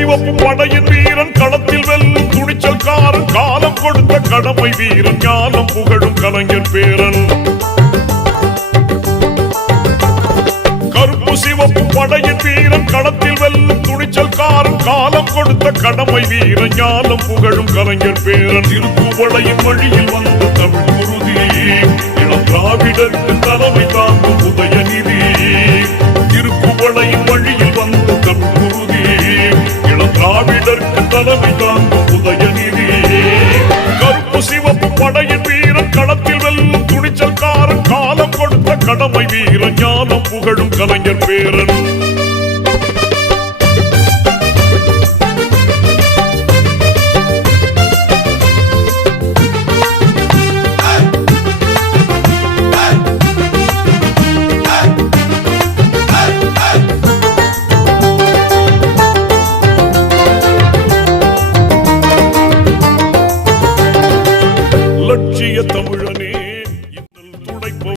சிவப்பு படையின் வீரன் களத்தில் வெல்லும் துணிச்சல்காரன் காலம் கொடுத்த கடமை வீரன் ஞானம் புகழும் கலைஞர் பேரன் கருப்பு சிவப்பு படையின் வீரன் களத்தில் வெல்லும் துணிச்சல்காரன் காலம் கொடுத்த கடமை வீரன் ஞானம் புகழும் கலைஞர் பேரன் திருக்குவளையின் வழியில் வந்த தமிழ் குருதி இளம் திராவிடருக்கு தலைமை தாங்கும் உதயநிதி திருக்குவளையின் வழியில் வந்த தமிழ் குருதி இளம் திராவிடருக்கு தலைமை தாங்கும் உதயநிதி கருப்பு சிவப்பு படையின் வீரன் களத்தில் வெல்லும் துணிச்சல்காரன் காலம் கொடுத்த கடமை வீரன் ஞானம் புகழும் கலைஞர் பேரன்